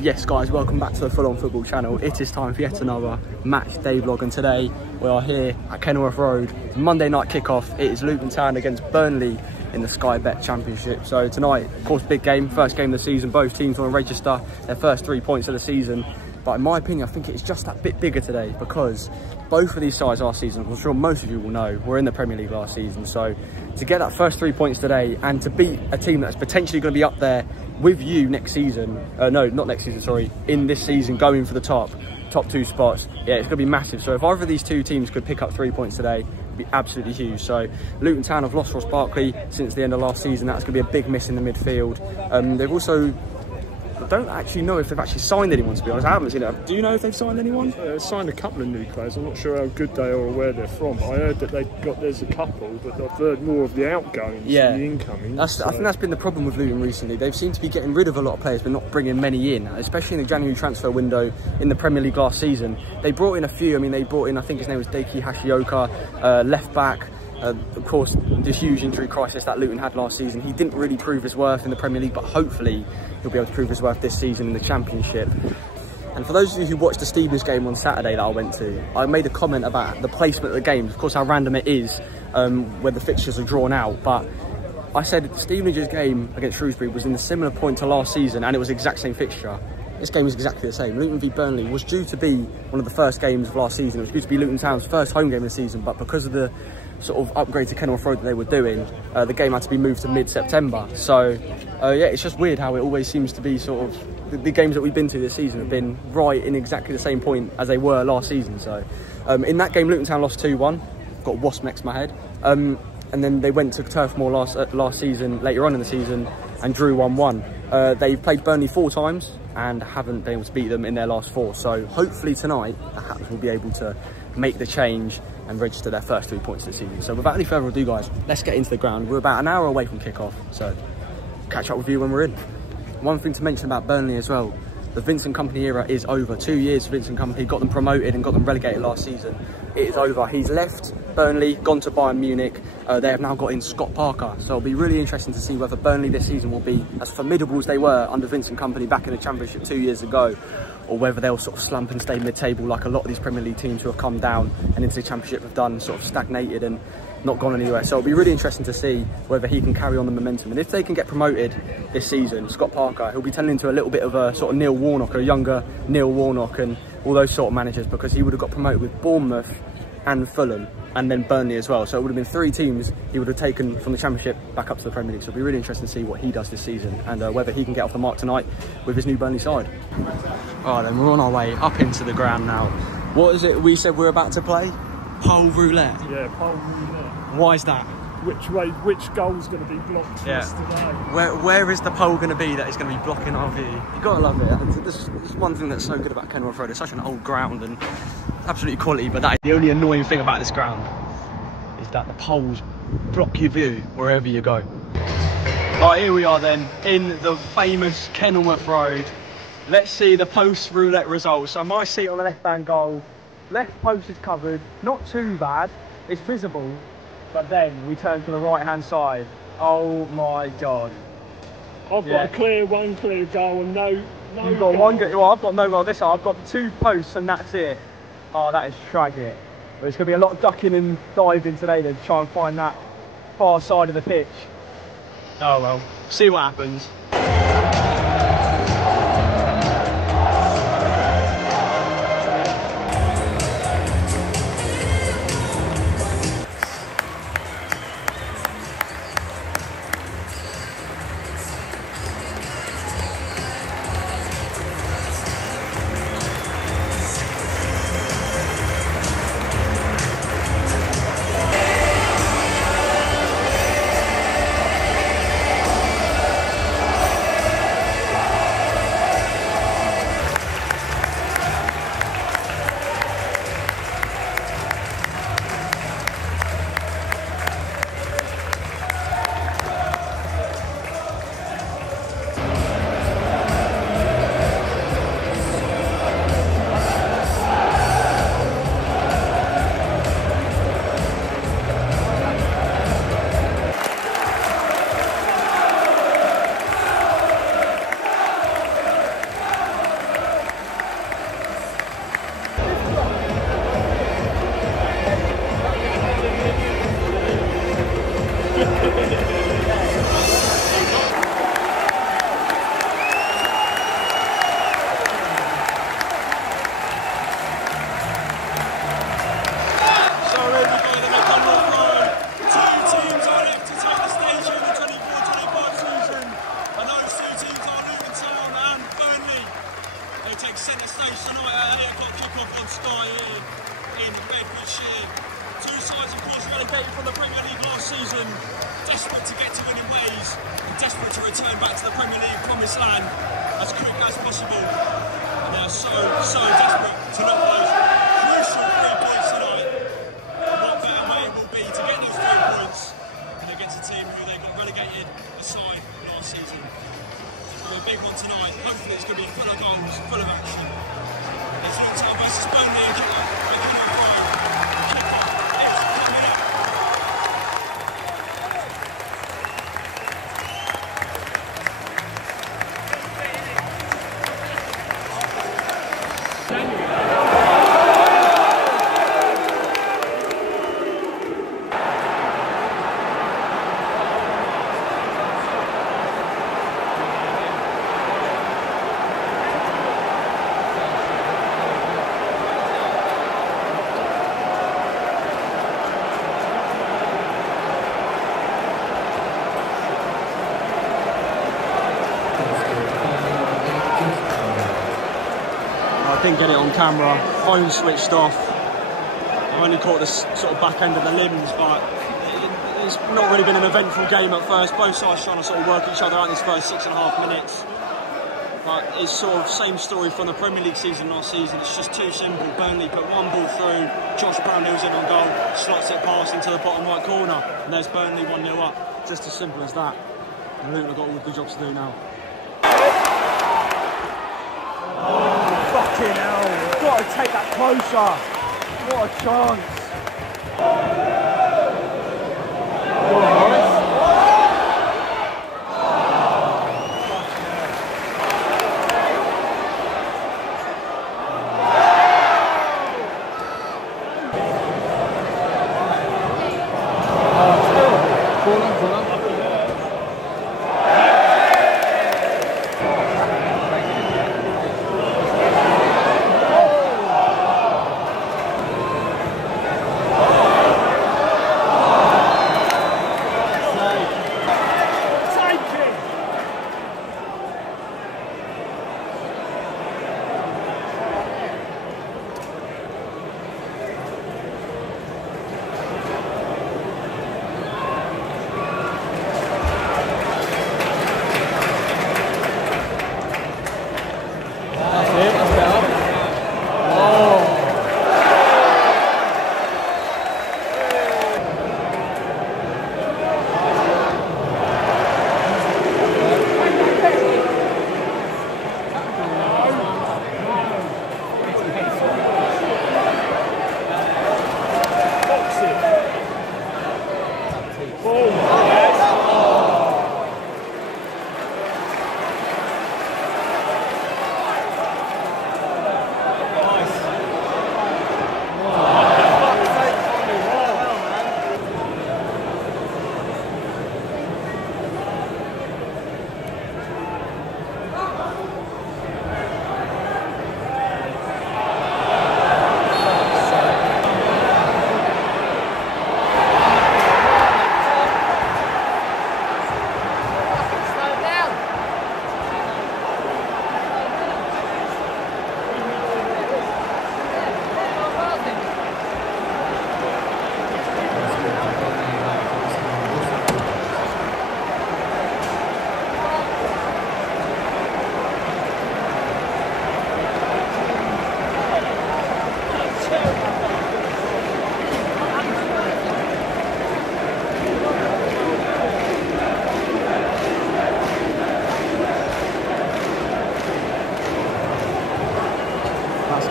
Yes guys, welcome back to the Full On Football channel. It is time for yet another match day vlog, and today we are here at Kenilworth Road. Monday night kickoff. It is Luton Town against Burnley in the Sky Bet Championship. So tonight, of course, big game, first game of the season. Both teams want to register their first 3 points of the season. But in my opinion, I think it's just that bit bigger today because both of these sides last season, I'm sure most of you will know, were in the Premier League last season. So to get that first 3 points today and to beat a team that's potentially going to be up there with you next season, no, not next season, sorry, in this season, going for the top two spots, yeah, it's going to be massive. So if either of these two teams could pick up 3 points today, it'd be absolutely huge. So Luton Town have lost Ross Barkley since the end of last season. That's going to be a big miss in the midfield. They've also, I don't actually know if they've actually signed anyone, to be honest. I haven't seen it. Do you know if they've signed anyone? Signed a couple of new players. I'm not sure how good they are or where they're from, but I heard that there's a couple, but I've heard more of the outgoings than the incomings. I think that's been the problem with Luton recently. They've seemed to be getting rid of a lot of players but not bringing many in, especially in the January transfer window in the Premier League last season. They brought in a few. I mean, they brought in, I think his name was Daiki Hashioka, left back. Of course, the huge injury crisis that Luton had last season, he didn't really prove his worth in the Premier League, but hopefully he'll be able to prove his worth this season in the Championship. And for those of you who watched the Stevenage game on Saturday that I went to, I made a comment about the placement of the game, of course how random it is where the fixtures are drawn out, but I said Stevenage's game against Shrewsbury was in a similar point to last season and it was the exact same fixture. This game is exactly the same. Luton v Burnley was due to be one of the first games of last season. It was due to be Luton Town's first home game of the season, but because of the sort of upgrade to Kenilworth Road that they were doing, the game had to be moved to mid-September. So yeah, it's just weird how it always seems to be sort of the games that we've been to this season have been right in exactly the same point as they were last season. So in that game, Luton Town lost 2-1. Got wasp next to my head. And then they went to Turf Moor last season, later on in the season, and drew 1-1. They've played Burnley 4 times and haven't been able to beat them in their last 4. So hopefully tonight, perhaps we'll be able to make the change and register their first 3 points of the season. So without any further ado, guys, let's get into the ground. We're about an hour away from kickoff, so catch up with you when we're in. One thing to mention about Burnley as well, the Vincent Kompany era is over. 2 years Vincent Kompany got them promoted and got them relegated last season. It is over. He's left Burnley, gone to Bayern Munich. They have now got in Scott Parker. So it'll be really interesting to see whether Burnley this season will be as formidable as they were under Vincent Kompany back in the Championship 2 years ago, or whether they'll sort of slump and stay mid-table like a lot of these Premier League teams who have come down and into the Championship have done, sort of stagnated and not gone anywhere. So it'll be really interesting to see whether he can carry on the momentum. And if they can get promoted this season, Scott Parker, he'll be turning into a little bit of a sort of Neil Warnock, a younger Neil Warnock and all those sort of managers, because he would have got promoted with Bournemouth and Fulham and then Burnley as well. So it would have been 3 teams he would have taken from the Championship back up to the Premier League. So it'll be really interesting to see what he does this season and whether he can get off the mark tonight with his new Burnley side. All right, then we're on our way up into the ground now. What is it we said we're about to play? Pole roulette. Yeah, pole roulette. Why is that? Which goal's going to be blocked for us today? Where is the pole going to be that is going to be blocking our view? You've got to love it. This is one thing that's so good about Kenilworth Road. It's such an old ground and absolutely quality, but that is the only annoying thing about this ground is that the poles block your view wherever you go. Right, here we are then in the famous Kenilworth Road. Let's see the post roulette results. So my seat on the left-hand goal, left post is covered, not too bad, it's visible, but then we turn to the right-hand side. Oh my God. I've got one clear goal and no You've got one goal. Well, I've got no goal this side. I've got 2 posts and that's it. Oh, that is tragic. But it's going to be a lot of ducking and diving today then to try and find that far side of the pitch. Oh well, see what happens. centre stage tonight at 8 o'clock kick-off on Sky here in Bedfordshire. Two sides, of course, relegated from the Premier League last season, desperate to get to winning ways, and desperate to return back to the Premier League promised land as quick as possible. And they're so desperate to knock those crucial 3 points tonight. What better way will be to get those 3 points and against a team who they got relegated aside last season. So a big one tonight. Hopefully it's going to be full of goals, full of action. It's Luton versus Burnley and kick-off. Didn't get it on camera, phone switched off. I only caught the sort of back end of the limbs, but it's not really been an eventful game at first. Both sides trying to sort of work each other out in this first 6.5 minutes. But it's sort of same story from the Premier League season last season. It's just too simple. Burnley put one ball through, Josh Brownhill's in on goal, slots it past into the bottom right corner, and there's Burnley 1-0 up. Just as simple as that. And Luton have got all the good jobs to do now. Fucking hell, you've got to take that closer. What a chance.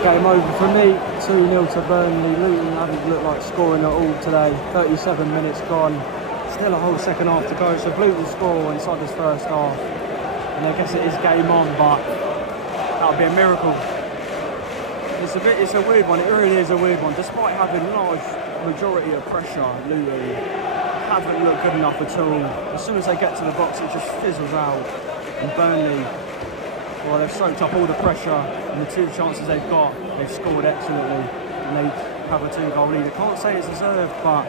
Game over for me, 2-0 to Burnley. Luton haven't looked like scoring at all today. 37 minutes gone, still a whole second half to go. So Luton score inside this first half, and I guess it is game on, but that would be a miracle. It's a weird one. It really is a weird one. Despite having large majority of pressure, Luton haven't looked good enough at all. As soon as they get to the box, it just fizzles out, and Burnley, well, they've soaked up all the pressure, and the 2 chances they've got, they've scored excellently, and they have a 2-goal lead. I can't say it's deserved, but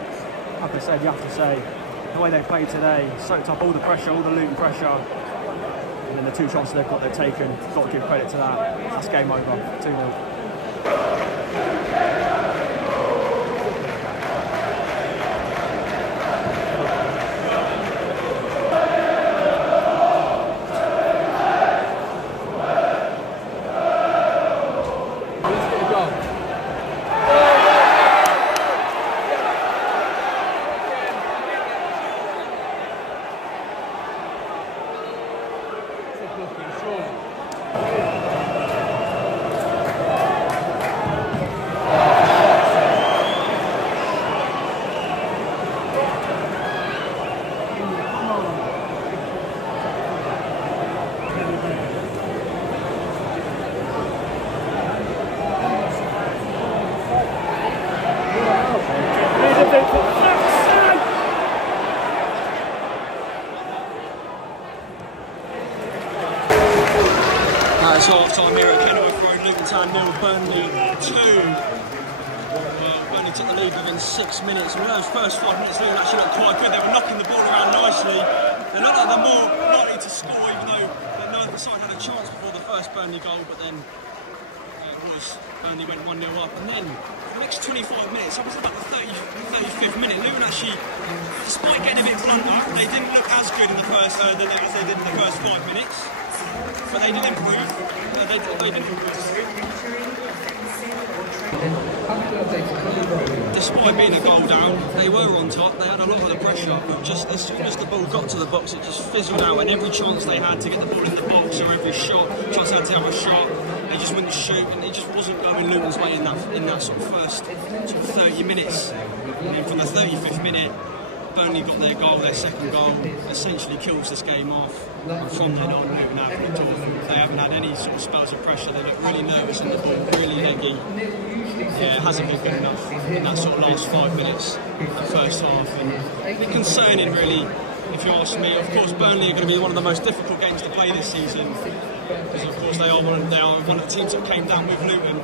like I said, you have to say, the way they played today, soaked up all the pressure, all the Luton pressure, and then the 2 chances they've got, they've taken. Got to give credit to that. That's game over. 2-0. It's half-time here at Kenilworth Road, Luton Town 0, Burnley 2. Burnley took the lead within 6 minutes, and those first 5 minutes Luton actually looked quite good. They were knocking the ball around nicely. They looked like they're more likely to score, even though neither side had a chance before the first Burnley goal, but then Burnley went 1-0 up. And then the next 25 minutes, up to about the 35th minute, Luton actually, despite getting a bit blunter, they didn't look as good in the first as they did in the first 5 minutes. But they did improve. They did improve. Despite being a goal down, they were on top. They had a lot of the pressure, but just as soon as the ball got to the box, it just fizzled out. And every chance they had to get the ball in the box, or every chance they had to have a shot, they just wouldn't shoot, and it just wasn't going Luton's way in that sort of first 30 minutes. And then from the 35th minute, Burnley got their goal, their second goal, essentially kills this game off. And from then on, Luton have looked awful. They haven't had any sort of spells of pressure. They look really nervous in the ball, really leggy. Yeah, it hasn't been good enough in that sort of last 5 minutes, the first half. And a bit concerning, really, if you ask me. Of course, Burnley are going to be one of the most difficult games to play this season, because of course they are one of the teams that came down with Luton.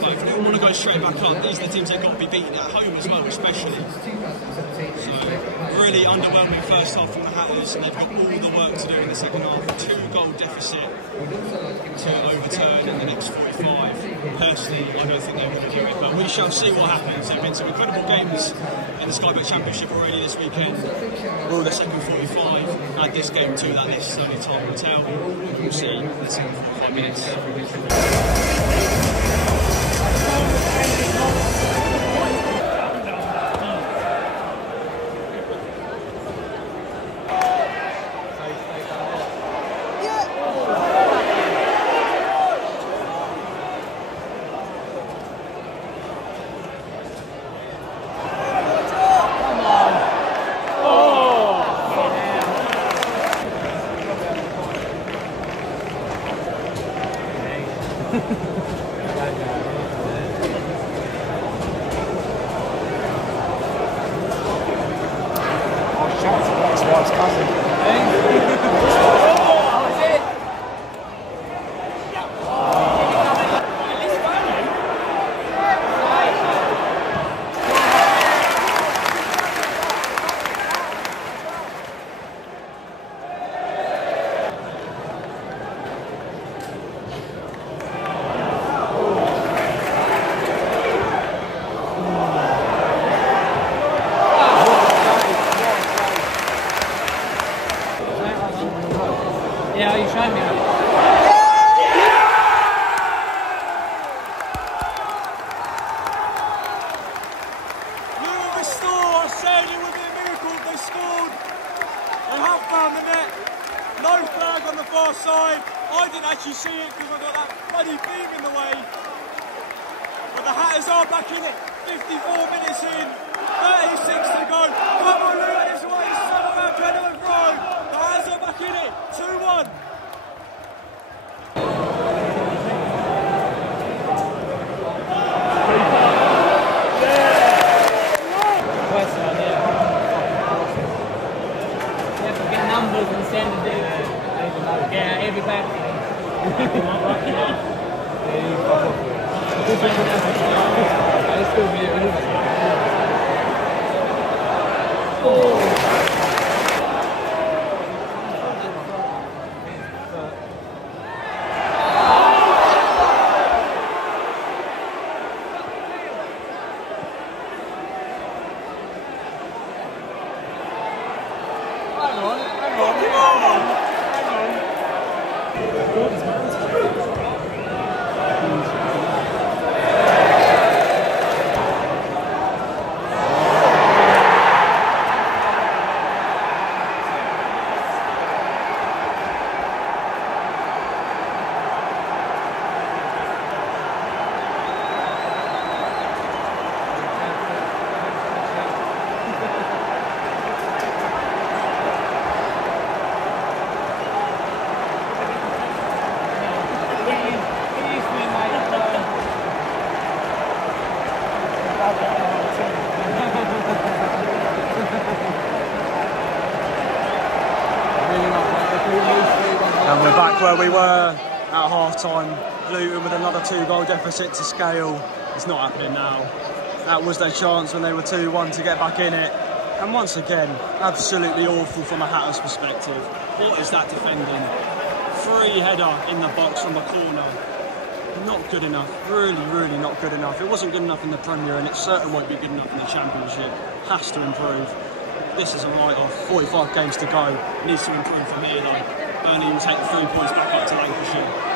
But if Luton want to go straight back up, these are the teams they've got to be beaten at home as well, especially. So, really underwhelming first half from the Hatters, and they've got all the work to do in the second half. A 2-goal deficit to overturn in the next 45. Personally, I don't think they're going to do it, but we shall see what happens. There have been some incredible games in the Sky Bet Championship already this weekend. Will the second 45 add this game to that list? Only time will tell. We'll see in the second 45 minutes. Yeah, you showed me. Luton restore. I said it would be a miracle if they scored. They have found the net. No flag on the far side. I didn't actually see it because I got that bloody beam in the way. But the Hatters are back in it. 54 minutes in. 36 to go. Come on, Luton, it's away. Son of a Kenilworth Road. The Hatters are back in it. 2-1. Yeah, every back. where we were at half-time. Luton with another 2-goal deficit to scale. It's not happening now. That was their chance when they were 2-1 to get back in it. And once again, absolutely awful from a Hatters perspective. What is that defending? Free header in the box from the corner. Not good enough. Really, really not good enough. It wasn't good enough in the Premier, and it certainly won't be good enough in the Championship. Has to improve. This is a write-off. 45 games to go. Needs to improve from here though. Burnley will take the 3 points back up to Lancashire.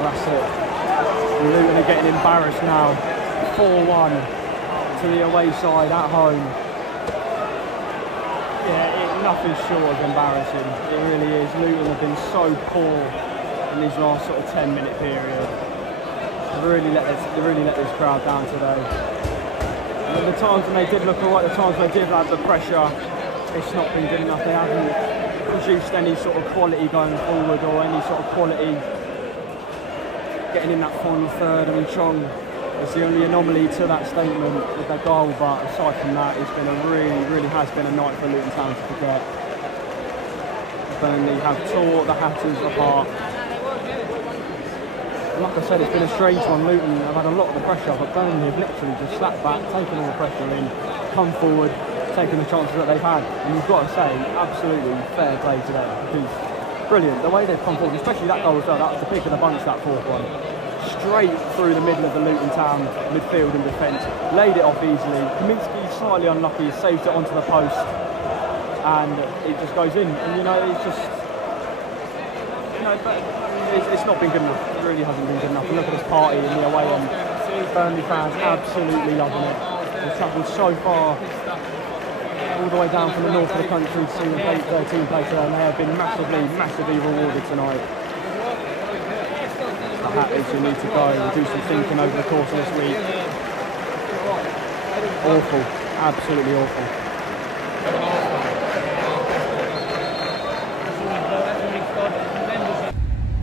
That's it. Luton are getting embarrassed now. 4-1 to the away side at home. Yeah, nothing short of embarrassing. It really is. Luton have been so poor in this last sort of 10-minute period. They really let this crowd down today. And the times when they did look alright, the times when they did have the pressure, it's not been good enough. They haven't produced any sort of quality going forward or any sort of quality getting in that final third. I mean, Chong is the only anomaly to that statement with that goal, but aside from that, it's been a really has been a night for Luton Town to forget. Burnley have tore the Hatters apart. Like I said, it's been a strange one. Luton have had a lot of the pressure, but Burnley have literally just sat back, taken all the pressure in, come forward, taken the chances that they've had. And you've got to say, absolutely fair play today, because brilliant. The way they've come forward, especially that goal as well, that was the pick of the bunch, that 4th one. Straight through the middle of the Luton Town midfield and defence, laid it off easily. Kaminsky slightly unlucky, saves it onto the post, and it just goes in. And you know, it's just, you know, it's not been good enough. It really hasn't been good enough. And look at this party in the away end. Burnley fans absolutely loving it. They've travelled so far, all the way down from the north of the country to see their team play today, and they have been massively rewarded tonight. The Hatters who need to go and do some thinking over the course of this week. Awful, absolutely awful.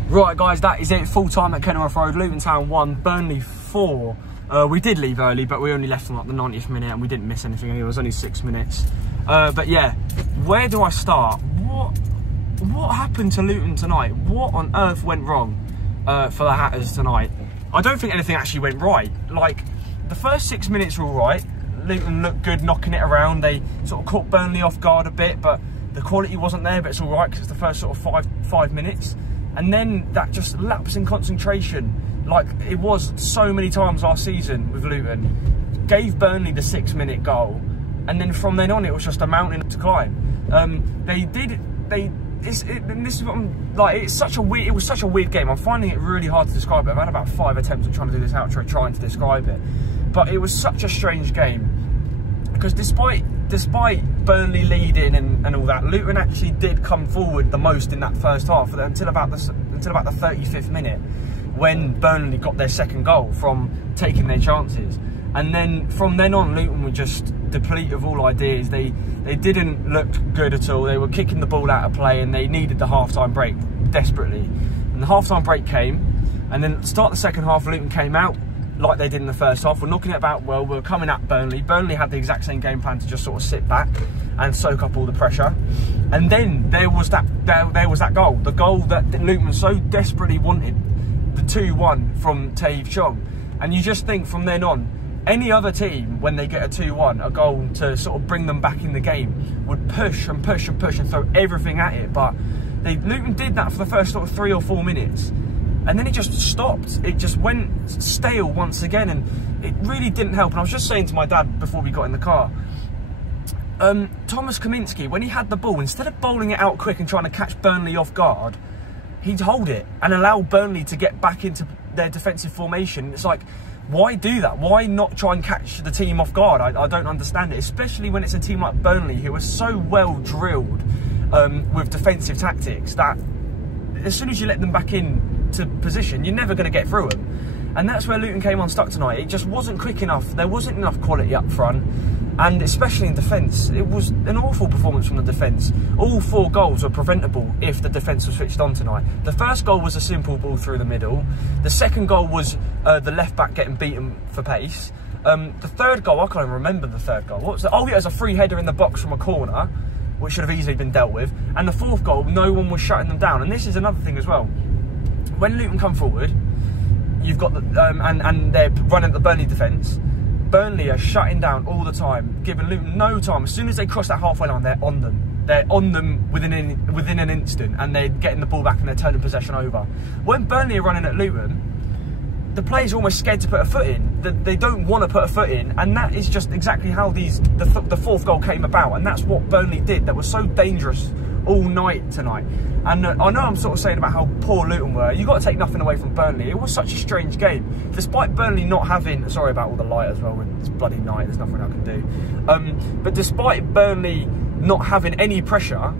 Right guys, that is it. Full time at Kenilworth Road. Luton Town 1, Burnley 4. We did leave early, but we only left on like the 90th minute and we didn't miss anything. It was only 6 minutes. But yeah, where do I start? What happened to Luton tonight? What on earth went wrong for the Hatters tonight? I don't think anything actually went right. Like, the first 6 minutes were all right. Luton looked good knocking it around. They sort of caught Burnley off guard a bit, but the quality wasn't there, but it's all right because it's the first sort of five minutes. And then that just lapse in concentration, like it was so many times last season with Luton, gave Burnley the 6-minute goal, and then from then on it was just a mountain to climb. It was such a weird game. I'm finding it really hard to describe it. I've had about 5 attempts at trying to do this outro, trying to describe it, but it was such a strange game because despite Burnley leading and all that, Luton actually did come forward the most in that first half until about the 35th minute, when Burnley got their 2nd goal from taking their chances. And then from then on, Luton were just depleted of all ideas. They didn't look good at all. They were kicking the ball out of play, and they needed the half-time break desperately. And the half-time break came, and then at the start of the second half, Luton came out, like they did in the first half. We're knocking it about well. We're coming at Burnley. Burnley had the exact same game plan to just sort of sit back and soak up all the pressure. And then there was that goal, the goal that Luton so desperately wanted, the 2-1 from Tae Chong. And you just think from then on, any other team, when they get a 2-1, a goal to sort of bring them back in the game, would push and push and push and throw everything at it. But Luton did that for the first sort of 3 or 4 minutes. And then it just stopped. It just went stale once again, and it really didn't help. And I was just saying to my dad before we got in the car, Thomas Kaminski, when he had the ball, instead of bowling it out quick and trying to catch Burnley off guard, he'd hold it and allow Burnley to get back into their defensive formation. It's like, why do that? Why not try and catch the team off guard? I don't understand it, especially when it's a team like Burnley, who are so well drilled with defensive tactics, that as soon as you let them back in to position, you're never going to get through them. And that's where Luton came unstuck tonight. It just wasn't quick enough. There wasn't enough quality up front, and especially in defence. It was an awful performance from the defence. All 4 goals were preventable if the defence was switched on tonight. The first goal was a simple ball through the middle. The second goal was the left back getting beaten for pace. The third goal, I can't even remember the third goal. What was it? Oh yeah, it was a free header in the box from a corner, which should have easily been dealt with. And the fourth goal, no one was shutting them down. And this is another thing as well. When Luton come forward, you've got the and they're running the Burnley defence. Burnley are shutting down all the time, giving Luton no time. As soon as they cross that halfway line, they're on them. They're on them within an instant, and they're getting the ball back and they're turning possession over. When Burnley are running at Luton, the players are almost scared to put a foot in. They don't want to put a foot in, and that is just exactly how the fourth goal came about. And that's what Burnley did. That was so dangerous all night tonight. And I know I'm sort of saying about how poor Luton were. You've got to take nothing away from Burnley. It was such a strange game. Despite Burnley not having... Sorry about all the light as well. It's bloody night. There's nothing I can do. But despite Burnley not having any pressure,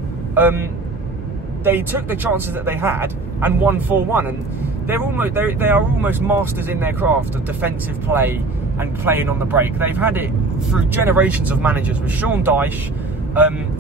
they took the chances that they had and won 4-1. And they are almost masters in their craft of defensive play and playing on the break. They've had it through generations of managers, with Sean Dyche,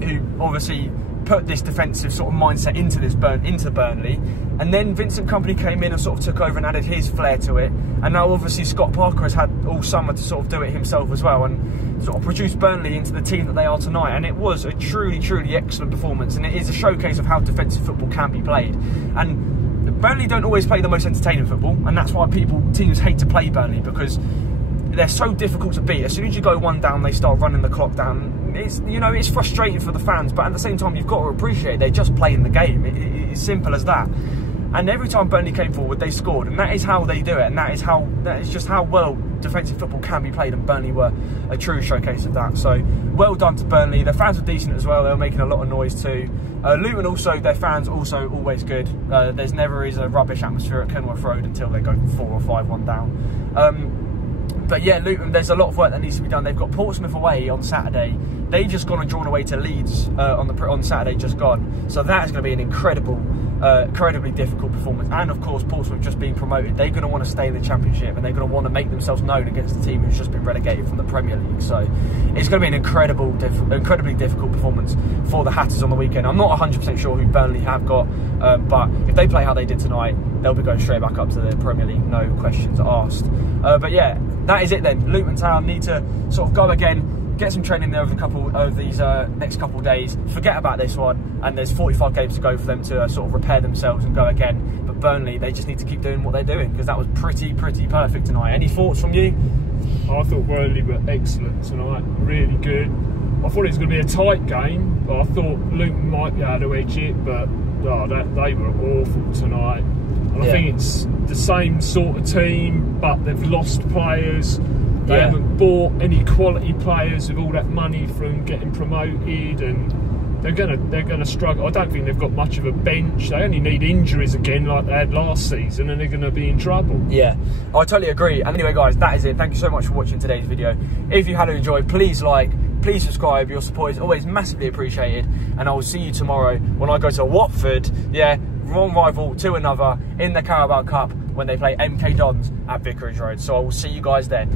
who obviously put this defensive sort of mindset into Burnley, and then Vincent Kompany came in and sort of took over and added his flair to it, and now obviously Scott Parker has had all summer to sort of do it himself as well, and sort of produce Burnley into the team that they are tonight. And it was a truly excellent performance, and it is a showcase of how defensive football can be played. And Burnley don't always play the most entertaining football, and that's why teams hate to play Burnley, because they're so difficult to beat. As soon as you go one down, they start running the clock down. It's, you know, it's frustrating for the fans, but at the same time, you've got to appreciate they're just playing the game. It's simple as that. And every time Burnley came forward, they scored, and that is how they do it, and that is just how well defensive football can be played, and Burnley were a true showcase of that. So well done to Burnley. Their fans were decent as well. They were making a lot of noise too. Luton also, their fans also always good. There's never is a rubbish atmosphere at Kenilworth Road until they go 4 or 5-1 down. But yeah, Luton, there's a lot of work that needs to be done. They've got Portsmouth away on Saturday. They've just gone and drawn away to Leeds on Saturday just gone. So that is going to be an incredibly difficult performance. And of course, Portsmouth just being promoted, they're going to want to stay in the Championship, and they're going to want to make themselves known against the team who's just been relegated from the Premier League. So it's going to be an incredibly difficult performance for the Hatters on the weekend. I'm not 100% sure who Burnley have got, but if they play how they did tonight, they'll be going straight back up to the Premier League, no questions asked. But yeah, that is it then. Luton Town need to sort of go again, get some training there over these next couple of days. Forget about this one, and there's 45 games to go for them to sort of repair themselves and go again. But Burnley, they just need to keep doing what they're doing, because that was pretty perfect tonight. Any thoughts from you? I thought Burnley were excellent tonight, really good. I thought it was going to be a tight game, but I thought Luton might be able to edge it, but they were awful tonight. And I think it's the same sort of team, but they've lost players. They haven't bought any quality players with all that money from getting promoted, and they're gonna struggle. I don't think they've got much of a bench. They only need injuries again like they had last season, and they're going to be in trouble. Yeah, I totally agree. And anyway, guys, that is it. Thank you so much for watching today's video. If you had enjoyed, please like, please subscribe. Your support is always massively appreciated, and I will see you tomorrow when I go to Watford. Yeah, one rival to another in the Carabao Cup when they play MK Dons at Vicarage Road. So I will see you guys then.